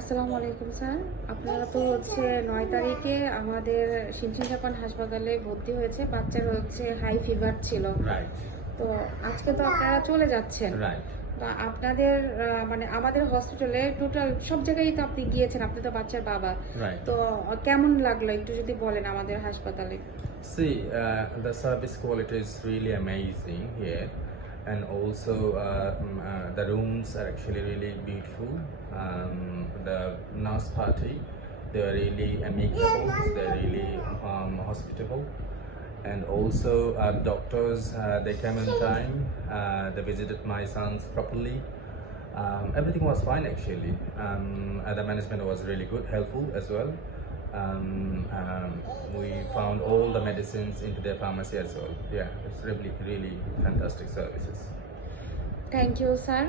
আসসালামু আলাইকুম স্যার। আপনারা তো হচ্ছে ৯ তারিখে আমাদের শিনচিন জাপান হাসপাতালে ভর্তি হয়েছে। বাচ্চার হচ্ছে হাই ফিভার ছিল। রাইট, তো আজকে তো আপনারা চলে যাচ্ছেন। রাইট। তো আপনাদের মানে আমাদের হসপিটালে টোটাল সব জায়গায় তো আপনি গিয়েছেন। আপনি তো বাচ্চার বাবা। Right. তো কেমন লাগলো একটু যদি বলেন আমাদের হাসপাতালে? See, the service quality is really amazing here, and also the rooms are actually really beautiful. The nurse party, they are really amicable, they're really hospitable, and also doctors, they came in time. They visited my sons properly. Everything was fine actually. The management was really good, helpful as well. We found all the medicines into their pharmacy as well. Yeah, it's really, really fantastic services. Thank you sir.